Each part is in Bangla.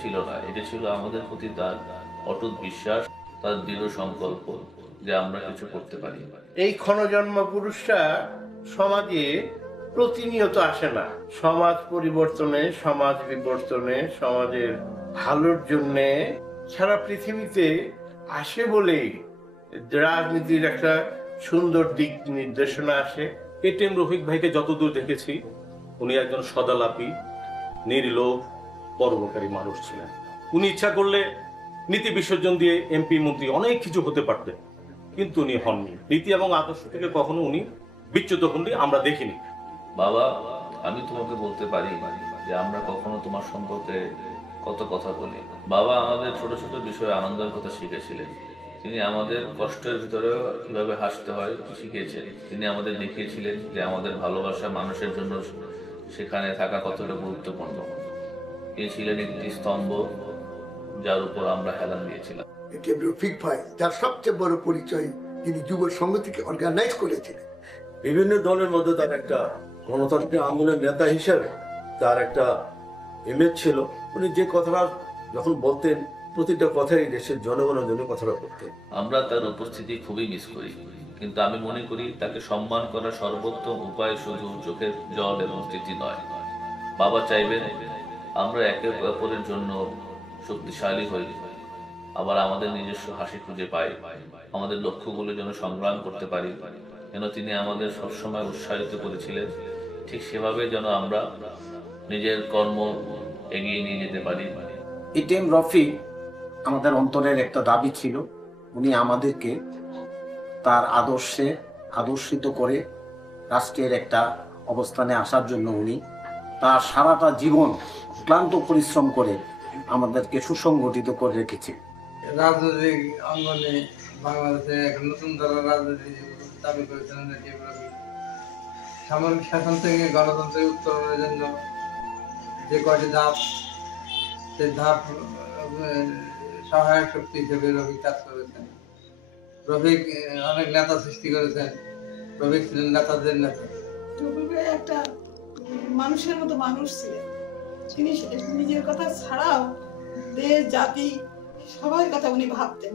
ছিল না, এটা ছিল আমাদের প্রতি তার অটুট বিশ্বাস, তার দৃঢ় সংকল্প যে আমরা কিছু করতে পারি। এই ক্ষণজন্ম পুরুষরা সমাজে প্রতিনিয়ত আসে না। সমাজ পরিবর্তনে, সমাজ বিবর্তনে, সমাজের ভালোর জন্যে সারা পৃথিবীতে আসে বলেই রাজনীতির একটা সুন্দর দিক নির্দেশনা আসে। এটিএম রফিক ভাইকে যতদূর দেখেছি উনি একজন সদালাপী, নির্লোভ, পরোপকারী মানুষ ছিলেন। উনি ইচ্ছা করলে নীতি বিসর্জন দিয়ে এমপি মন্ত্রী অনেক কিছু হতে পারতেন, কিন্তু উনি হননি। নীতি এবং আদর্শ থেকে কখনো উনি বিচ্যুত হননি, আমরা দেখিনি। বাবা, আমি তোমাকে বলতে পারি যে আমরা কখনো তোমার সম্পর্কে কত কথা বলি। বাবা আমাদের ছোট ছোট বিষয়ে আনন্দের কথা শিখেছিলেন। তিনি আমাদের কষ্টের ভিতরেও কিভাবে হাসতে হয় শিখিয়েছেন। তিনি আমাদের দেখিয়েছিলেন যে আমাদের ভালোবাসা মানুষের জন্য সেখানে থাকা কতটা গুরুত্বপূর্ণ। তিনি ছিলেন একটি স্তম্ভ যার উপর আমরা হেলান দিয়েছিলাম। এটিএম রফিক ভাই তার সবচেয়ে বড় পরিচয় তিনি যুব সংঘ থেকে অর্গানাইজ করেছিলেন। বিভিন্ন দলের মধ্যে তার একটা গণতান্ত্রিক আন্দোলনের নেতা হিসেবে তার একটা ইমেজ ছিল। উনি যে কথাটা যখন বলতেন, প্রতিটা কথাই দেশের জনগণের জন্য কথাটা বলতেন। আমরা তার উপস্থিতি খুবই মিস করি, কিন্তু আমি মনে করি তাকে সম্মান করার সর্বোত্তম উপায় শুধু চোখের জল এবং স্মৃতি নয়। বাবা চাইবেন আমরা একে অপরের জন্য শক্তিশালী হই, আবার আমাদের নিজস্ব হাসি খুঁজে পাই, আমাদের লক্ষ্যগুলোর জন্য সংগ্রাম করতে পারি। যেন তিনি আমাদের সবসময় উৎসাহিত করেছিলেন, ঠিক সেভাবে যেন আমরা নিজের কর্ম এগিয়ে নিয়ে যেতে পারি। এটিএম রফিক আমাদের অন্তরের একটা দাবি ছিল, উনি আমাদেরকে তার আদর্শে আদর্শিত করে রাষ্ট্রের একটা অবস্থানে আসার জন্য উনি তার সারাটা জীবন ক্লান্ত পরিশ্রম করে আমাদেরকে সুসংগঠিত করে রেখেছে। রাজনৈতিক অঙ্গনে বাংলাদেশে এক নতুন ধারার রাজনীতি দাবি করেছিলেন এটিএম রফিক। সামরিক শাসন থেকে গণতন্ত্রের উত্তরণের জন্য যে কয়টি ধাপ, সেই ধাপ সহায়ক শক্তি হিসেবে রফিক কাজ করেছেন। রফিক অনেক নেতা সৃষ্টি করেছেন। রফিক ছিলেন নেতাদের নেতা। রফিক একটা মানুষের মতো মানুষ ছিলেন। তিনি নিজের কথা ছাড়াও দেশ, জাতি, সবার কথা উনি ভাবতেন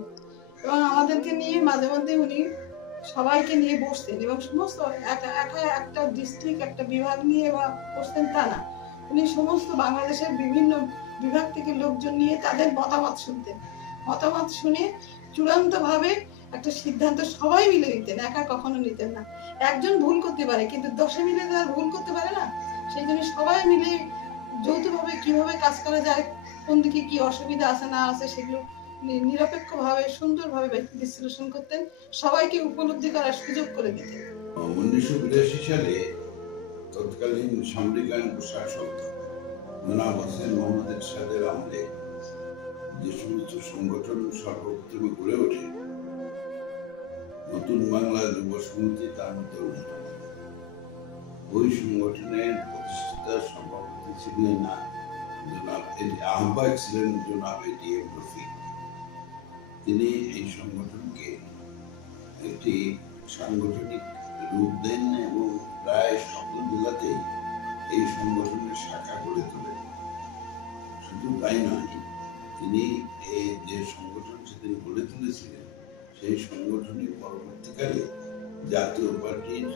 এবং আমাদেরকে নিয়ে মাঝে মধ্যে উনি সবাইকে নিয়ে বসতেন এবং সমস্ত একটা ডিস্ট্রিক্ট, একটা বিভাগ নিয়ে বসতেন তা না, উনি সমস্ত বাংলাদেশের বিভিন্ন বিভাগ থেকে লোকজন নিয়ে তাদের মতামত শুনতেন। মতামত শুনে চূড়ান্তভাবে একটা সিদ্ধান্ত সবাই মিলে নিতেন, একা কখনো নিতেন না। একজন ভুল করতে পারে, কিন্তু 10 মিলে তার ভুল করতে পারে না। সেই জন্য সবাই মিলে যৌথভাবে কিভাবে কাজ করা যায়, কোন দিকে কি অসুবিধা আছে না আছে, সেগুলো নিরপেক্ষভাবে সুন্দরভাবে বিশ্লেষণ করতেন, সবাইকে উপলব্ধি করার সুযোগ করে দিতেন। 1982 সালে তৎকালীন সামরিক আইন প্রশাসক জনাব হোসেন মোহাম্মদ এরশাদের আমলে যে সমস্ত সংগঠন সর্বপ্রথমে গড়ে ওঠে, নতুন বাংলা যুব সমিতি তার মধ্যে অন্যতম। ওই সংগঠনের প্রতিষ্ঠাতা সভাপতি ছিলেন না আহ্বায়ক ছিলেন জনাব এটিএম রফিক। তিনি এই সংগঠনকে একটি সাংগঠনিক রূপ দেন এবং প্রায় সকল জেলাতেই এই সংগঠনের শাখা গড়ে তোলেন। শুধু তাই নয়, তিনি এই যে সংগঠন সেদিন গড়ে তুলেছিলেন, সেই সংগঠনই পরবর্তীকালে জাতীয় পার্টির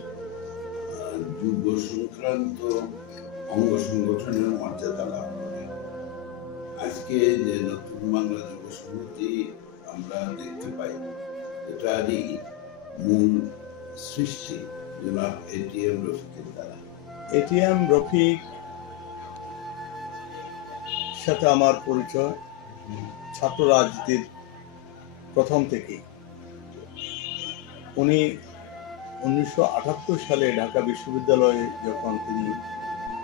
যুব সংক্রান্ত অঙ্গ সংগঠনের মর্যাদা লাভ করে। আজকে যে নতুন বাংলা যুব সমিতি আমরা দেখতে পাই, এটারই মূল সৃষ্টি জনাব এটিএম রফিকের দ্বারা। এটিএম রফিক সাথে আমার পরিচয় ছাত্র রাজনীতির প্রথম থেকেই। উনি 1978 সালে ঢাকা বিশ্ববিদ্যালয়ে যখন তিনি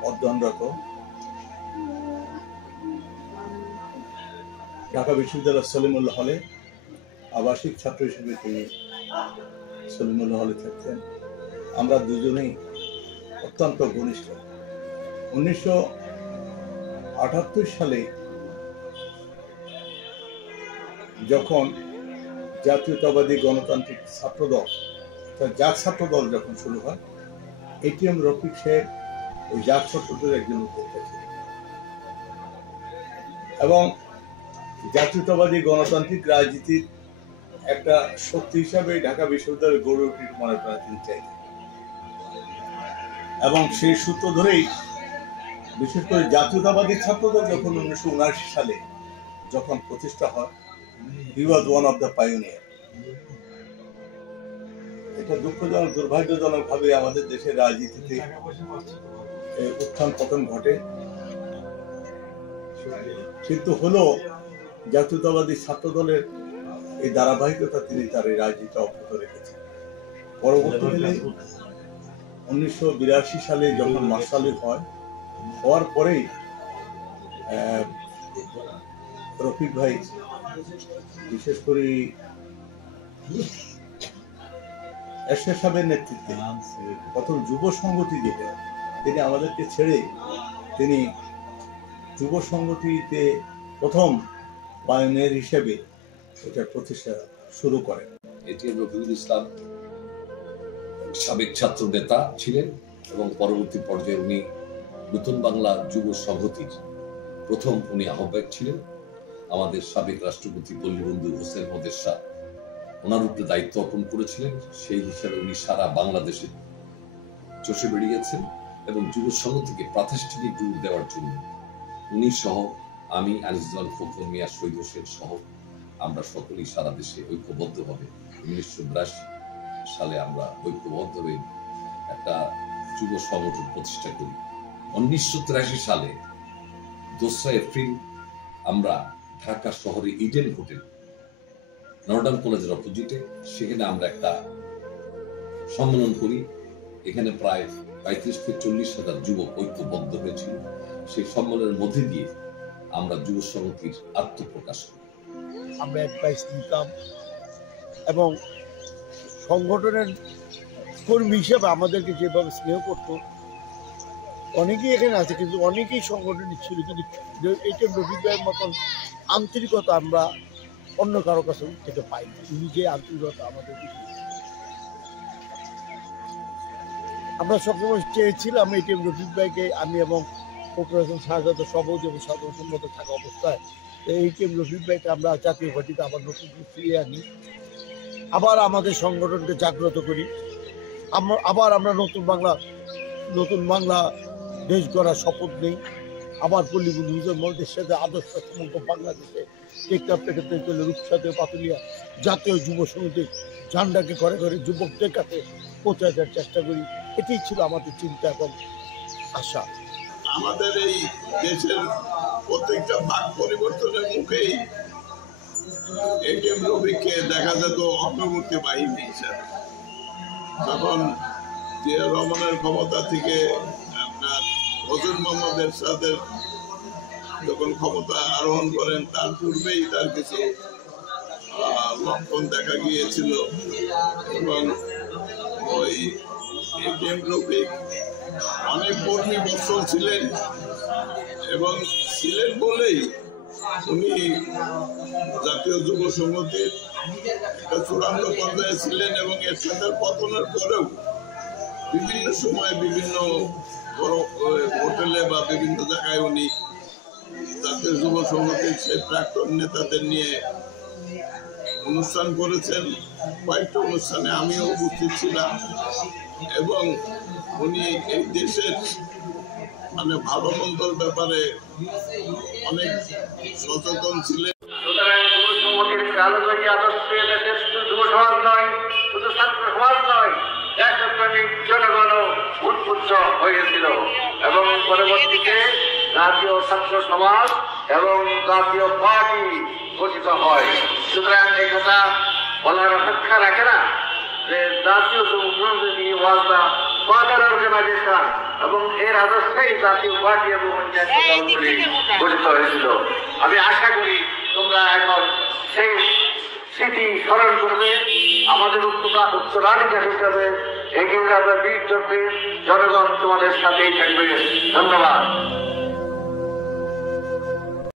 অধ্যয়নরত, ঢাকা বিশ্ববিদ্যালয় সলিমুল্লাহ হলে আবাসিক ছাত্র হিসেবে তিনি সলিমুল্লাহ হলে থাকতেন। আমরা দুজনেই অত্যন্ত ঘনিষ্ঠ। 1978 সালে যখন জাতীয়তাবাদী গণতান্ত্রিক ছাত্রদল, জাগ ছাত্রদল যখন শুরু হয়, এটিএম রফিক সাহেব ওই জাগ ছাত্রদলের একজন উদ্যোক্তা ছিলেন এবং জাতীয়তাবাদী গণতান্ত্রিক রাজনীতির একটা শক্তি হিসাবে ঢাকা বিশ্ববিদ্যালয় গড়ে উঠে মনে করা তিনি চাইতেন। এবং সেই সূত্র ধরেই বিশেষ করে জাতীয়তাবাদী ছাত্রদল যখন 1979 সালে যখন প্রতিষ্ঠা হয়, he was one of the pioneer. এটা দুঃখজনক দুর্ভাগ্যজনক ভাবে আমাদের দেশের রাজনীতিতে উত্থান পতন ঘটে, কিন্তু হলো জাতীয়তাবাদী ছাত্র দলের এই ধারাবাহিকতা তিনি তার এই রাজনীতি অব্যাহত রেখেছেন। পরবর্তীকালে 1982 সালে যখন মার্শাল হয়, হওয়ার পরেই রফিক ভাই বিশেষ করে এরশাদ সাহেবের নেতৃত্বে প্রথম যুব সংগঠন যেটা, তিনি আমাদেরকে ছেড়ে তিনি যুব সংগঠনতে প্রথম পায়োনিয়ার হিসেবে এটা প্রতিষ্ঠা শুরু করেন। এটিএম রফিকুল ইসলাম সাবেক ছাত্র নেতা ছিলেন এবং পরবর্তী পর্যায়ে উনি নতুন বাংলা যুব সংহতির প্রথম উনি আহ্বায়ক ছিলেন। আমাদের সাবেক রাষ্ট্রপতি পল্লীবন্ধু হোসেন মোদের শাহ ওনার উপরে দায়িত্ব অর্পণ করেছিলেন। সেই হিসাবে উনি সারা বাংলাদেশে চষে বেরিয়েছেন এবং যুব সংহতিকে প্রাতিষ্ঠানিক রূপ দেওয়ার জন্য উনি সহ আমি, আনিসুজ্জামান ফখরুল মিয়া, শহীদ হোসেন সহ আমরা সকলেই সারা দেশে ঐক্যবদ্ধভাবে 1982 সালে আমরা ঐক্যবদ্ধভাবে একটা যুব সংগঠন প্রতিষ্ঠা করি। 1983 সালে 2রা এপ্রিল আমরা ঢাকা শহরে ইডেন হোটেল নর্ডার্ন কলেজের অপোজিটে, সেখানে আমরা একটা সম্মেলন করি। এখানে প্রায় 35 থেকে 40 হাজার যুবক ঐক্যবদ্ধ হয়েছিল। সেই সম্মেলনের মধ্যে দিয়ে আমরা যুব সংগঠির আত্মপ্রকাশ করি। আমরা অ্যাডভাইস নিতাম এবং সংগঠনের কর্মী হিসেবে আমাদেরকে যেভাবে স্নেহ করত, অনেকেই এখানে আছে কিন্তু অনেকেই সংগঠনে ছিল, কিন্তু এইটা রফিক ভাইয়ের মতন আন্তরিকতা আমরা অন্য কারো কাছে থেকে পাই। উনি যে আন্তরিকতা আমাদের, আমরা সবসময় চেয়েছিলাম এইটা রফিক ভাইকে, আমি এবং ফখরুল হাসান শাহজাদের সভাপতি এবং সাধারণ সম্পাদক থাকা অবস্থায় এইটা রফিক ভাইকে আমরা জাতীয় পার্টিতে আবার নতুন ফিরিয়ে আনি, আবার আমাদের সংগঠনকে জাগ্রত করি, আবার আমরা নতুন বাংলা দেশ গড়ার শপথ নেই, আবার পল্লীবন্ধু হুসেন মোদের সাথে আদর্শ সমগ্র বাংলাদেশে টেকনাফ থেকে রূপসাতে পাতুলিয়া জাতীয় যুব সমিতির ঝান্ডাকে ঘরে ঘরে যুবকদের কাছে পৌঁছানোর চেষ্টা করি। এটাই ছিল আমাদের চিন্তা এবং আশা। আমাদের এই দেশের প্রত্যেকটা ভাগ পরিবর্তনের মুখেই এটিএম রফিককে দেখা যেত অগ্রবর্তী বাহিনী হিসাবে। তখন জিয়া রহমানের ক্ষমতা থেকে আপনার হোসেন মোহাম্মদ এরশাদের যখন ক্ষমতা আরোহণ করেন, তার পূর্বেই তার কিছু লক্ষণ দেখা গিয়েছিল এবং ওই এটিএম রফিক অনেক কর্মী বৎসল ছিলেন এবং ছিলেন বলেই উনি জাতীয় যুব সংগঠির একটা চূড়ান্ত পর্যায়ে ছিলেন এবং এরশাদের পতনের পরেও বিভিন্ন সময় বিভিন্ন বড় হোটেলে বা বিভিন্ন জায়গায় উনি জাতীয় যুব সংগঠির সেই প্রাক্তন নেতাদের নিয়ে অনুষ্ঠান করেছেন। কয়েকটা অনুষ্ঠানে আমিও উপস্থিত ছিলাম এবং উনি এই দেশের মানে ভালো মন্দর ব্যাপারে অনেক সচেতন ছিলেন। যুব সমাজ নয়, শুধু ছাত্র সমাজ নয়, দেশপ্রেমিক জনগণ উদ্বুদ্ধ হয়েছিল এবং পরবর্তীতে জাতীয় ছাত্র সমাজ এবং জাতীয় পার্টি গঠিত হয়। সুতরাং এই কথা বলার অপেক্ষা রাখে না যে জাতীয় যুব সংগঠন ওয়াজ দা ফাদার অর্গানাইজেশন এবং এর আদর্শেই জাতীয় পার্টি এবং অন্যান্য দলগুলি গঠিত হয়েছিল। আমি আশা করি তোমরা এখন সেই স্মৃতি স্মরণ করবে, আমাদের উত্তরাধিকার হিসাবে এগিয়ে যাবে বীর জনগণ তোমাদের সাথেই থাকবে। ধন্যবাদ।